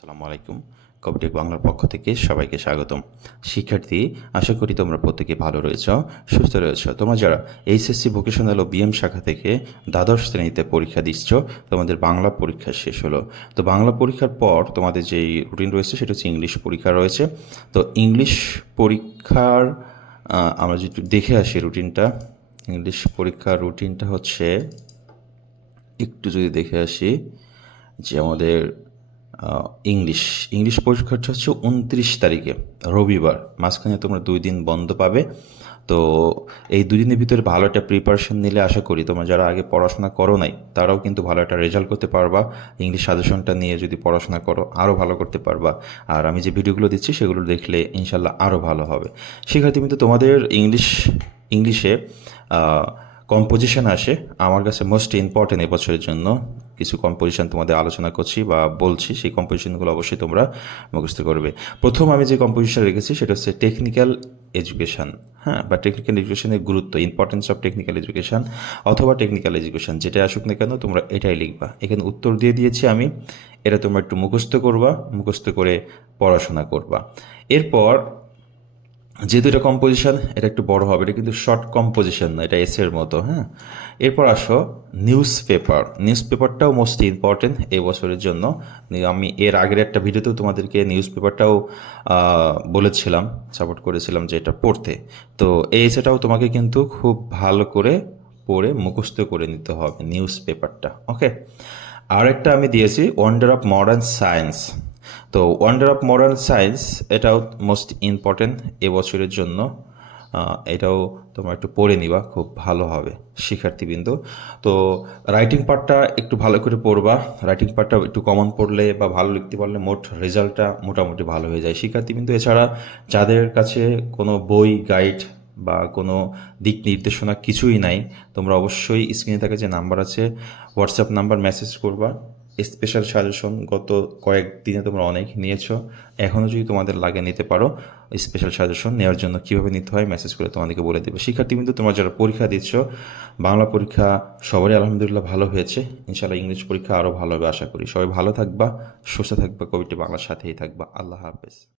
আসসালামু আলাইকুম। কবিটেক বাংলার পক্ষ থেকে সবাইকে স্বাগতম। শিক্ষার্থী, আশা করি তোমরা প্রত্যেকে ভালো রয়েছ, সুস্থ রয়েছ। তোমরা যারা এইচএসসি ভোকেশনাল ও বিএম শাখা থেকে দ্বাদশ শ্রেণীতে পরীক্ষা দিচ্ছ, তোমাদের বাংলা পরীক্ষা শেষ হলো। তো বাংলা পরীক্ষার পর তোমাদের যেই রুটিন রয়েছে, সেটা হচ্ছে ইংলিশ পরীক্ষা রয়েছে। তো ইংলিশ পরীক্ষার আমরা যদি দেখে আসি রুটিনটা ইংলিশ পরীক্ষার রুটিনটা হচ্ছে, একটু যদি দেখে আসি যে আমাদের ইংলিশ। ইংলিশ পরীক্ষাটা হচ্ছে উনত্রিশ তারিখে, রবিবার। মাঝখানে তোমরা দুই দিন বন্ধ পাবে। তো এই দুই দিনের ভিতরে ভালো একটা প্রিপারেশন নিলে আশা করি তোমরা যারা আগে পড়াশোনা করো নাই, তারাও কিন্তু ভালো একটা রেজাল্ট করতে পারবা। ইংলিশ সাজেশনটা নিয়ে যদি পড়াশোনা করো আরও ভালো করতে পারবা। আর আমি যে ভিডিওগুলো দিচ্ছি, সেগুলো দেখলে ইনশাল্লাহ আরও ভালো হবে। শিক্ষার্থী কিন্তু তোমাদের ইংলিশ ইংলিশে কম্পোজিশন আসে। আমার কাছে মোস্ট ইম্পর্টেন্ট এবছরের জন্য। কিছু কম্পোজিশন তোমাদের আলোচনা করছি বা বলছি, সেই কম্পোজিশনগুলো অবশ্যই তোমরা মুখস্থ করবে। প্রথম আমি যে কম্পোজিশন রেখেছি, সেটা হচ্ছে টেকনিক্যাল এডুকেশন হ্যাঁ? বা টেকনিক্যাল এডুকেশনের গুরুত্ব ইম্পর্টেন্স অফ টেকনিক্যাল এডুকেশন অথবা টেকনিক্যাল এডুকেশন যেটা আসুক না কেন তোমরা এটাই লিখবা। এখানে উত্তর দিয়ে দিয়েছি আমি, এটা তোমরা একটু মুখস্থ করবা, মুখস্থ করে পড়াশোনা করবা। এরপর যেহেতু এটা কম্পোজিশন এটা একটু বড় হবে, এটা কিন্তু শর্ট কম্পোজিশন না, এটা এসের মতো হ্যাঁ? এরপর আসো নিউজ পেপার নিউজ পেপারটাও মোস্ট ইম্পর্টেন্ট এই বছরের জন্য। আমি এর আগের একটা ভিডিওতেও তোমাদেরকে নিউজ পেপারটাও বলেছিলাম সাপোর্ট করেছিলাম যে এটা পড়তে। তো এই এসেটাও তোমাকে কিন্তু খুব ভালো করে পড়ে, মুখস্থ করে নিতে হবে নিউজ পেপারটা ওকে আরেকটা আমি দিয়েছি ওয়ান্ডার অফ মডার্ন সায়েন্স তো ওয়ান্ডার অফ মডার্ন সায়েন্স এটাও মোস্ট ইম্পর্টেন্ট এবছরের জন্য। এটাও তোমরা একটু পড়ে নিবা, খুব ভালো হবে শিক্ষার্থীবৃন্দ। তো রাইটিং পার্টটা একটু ভালো করে পড়বা। রাইটিং পার্টটা একটু কমন পড়লে বা ভালো লিখতে পারলে মোট রেজাল্টটা মোটামুটি ভালো হয়ে যায়। শিক্ষার্থীবৃন্দ, এছাড়া যাদের কাছে কোনো বই গাইড বা কোনো দিক নির্দেশনা কিছুই নাই, তোমরা অবশ্যই স্ক্রিনে থাকা যে নাম্বার আছে হোয়াটসঅ্যাপ নাম্বার মেসেজ করবা। স্পেশাল সাজেশন গত কয়েকদিনে তোমরা অনেক নিয়েছো। এখনও যদি তোমাদের লাগে নিতে পারো স্পেশাল সাজেশন নেওয়ার জন্য কীভাবে নিতে হয় মেসেজ করে তোমাদেরকে বলে দেবে। শিক্ষার্থী কিন্তু তোমরা যারা পরীক্ষা দিচ্ছ, বাংলা পরীক্ষা সবারই আলহামদুলিল্লাহ ভালো হয়েছে। ইনশাআল্লাহ ইংলিশ পরীক্ষা আরও ভালো হবে, আশা করি। সবাই ভালো থাকবা, সুস্থ থাকবা কবিটি বাংলার সাথেই থাকবা। আল্লাহ হাফেজ।